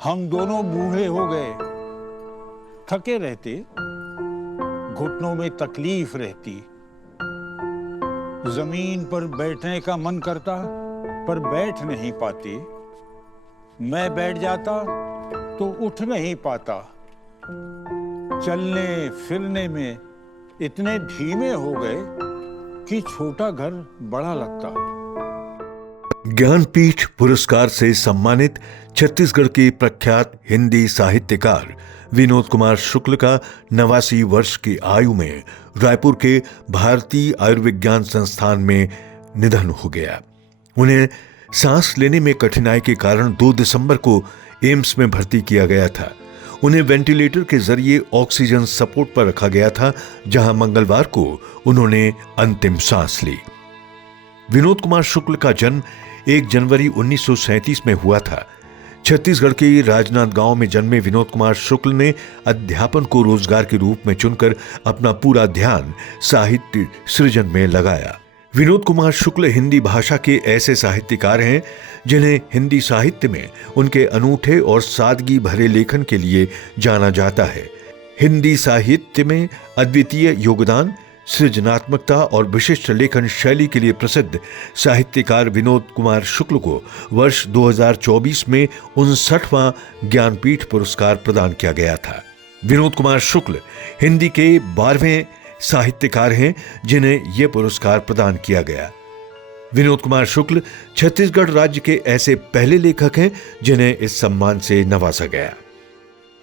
हम दोनों बूढ़े हो गए, थके रहते, घुटनों में तकलीफ रहती, जमीन पर बैठने का मन करता पर बैठ नहीं पाते, मैं बैठ जाता तो उठ नहीं पाता, चलने फिरने में इतने धीमे हो गए कि छोटा घर बड़ा लगता। ज्ञानपीठ पुरस्कार से सम्मानित छत्तीसगढ़ के प्रख्यात हिंदी साहित्यकार विनोद कुमार शुक्ल का 89 वर्ष की आयु में रायपुर के भारतीय आयुर्विज्ञान संस्थान में निधन हो गया। उन्हें सांस लेने में कठिनाई के कारण 2 दिसंबर को एम्स में भर्ती किया गया था। उन्हें वेंटिलेटर के जरिए ऑक्सीजन सपोर्ट पर रखा गया था, जहां मंगलवार को उन्होंने अंतिम सांस ली। विनोद कुमार शुक्ल का जन्म 1 जनवरी 1937 में हुआ था। छत्तीसगढ़ के राजनांदगांव में जन्मे विनोद कुमार शुक्ल ने अध्यापन को रोजगार के रूप में चुनकर अपना पूरा ध्यान साहित्य सृजन में लगाया। विनोद कुमार शुक्ल हिंदी भाषा के ऐसे साहित्यकार हैं जिन्हें हिंदी साहित्य में उनके अनूठे और सादगी भरे लेखन के लिए जाना जाता है। हिंदी साहित्य में अद्वितीय योगदान, सृजनात्मकता और विशिष्ट लेखन शैली के लिए प्रसिद्ध साहित्यकार विनोद कुमार शुक्ल को वर्ष 2024 में 59वां ज्ञानपीठ पुरस्कार प्रदान किया गया था। विनोद कुमार शुक्ल हिंदी के 12वें साहित्यकार हैं जिन्हें यह पुरस्कार प्रदान किया गया। विनोद कुमार शुक्ल छत्तीसगढ़ राज्य के ऐसे पहले लेखक हैं जिन्हें इस सम्मान से नवाजा गया।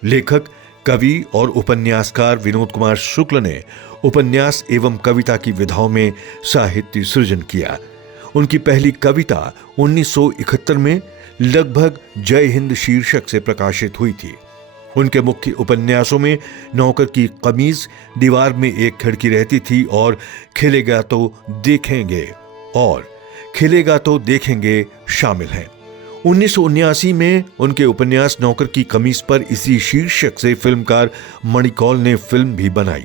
लेखक, कवि और उपन्यासकार विनोद कुमार शुक्ल ने उपन्यास एवं कविता की विधाओं में साहित्य सृजन किया। उनकी पहली कविता 1971 में लगभग जय हिंद शीर्षक से प्रकाशित हुई थी। उनके मुख्य उपन्यासों में नौकर की कमीज, दीवार में एक खिड़की रहती थी और खिलेगा तो देखेंगे शामिल हैं। 1979 में उनके उपन्यास नौकर की कमीज पर इसी शीर्षक से फिल्मकार मणिकौल ने फिल्म भी बनाई।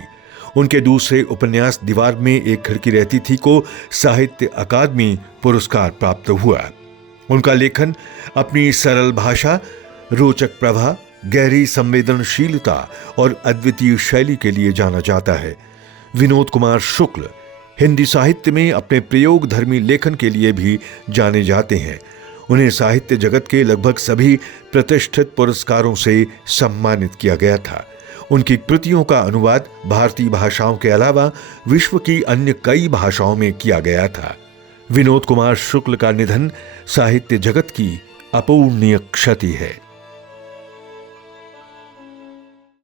उनके दूसरे उपन्यास दीवार में एक खिड़की रहती थी को साहित्य अकादमी पुरस्कार प्राप्त हुआ। उनका लेखन अपनी सरल भाषा, रोचक प्रभा, गहरी संवेदनशीलता और अद्वितीय शैली के लिए जाना जाता है। विनोद कुमार शुक्ल हिंदी साहित्य में अपने प्रयोगधर्मी लेखन के लिए भी जाने जाते हैं। उन्हें साहित्य जगत के लगभग सभी प्रतिष्ठित पुरस्कारों से सम्मानित किया गया था। उनकी कृतियों का अनुवाद भारतीय भाषाओं के अलावा विश्व की अन्य कई भाषाओं में किया गया था। विनोद कुमार शुक्ल का निधन साहित्य जगत की अपूरणीय क्षति है।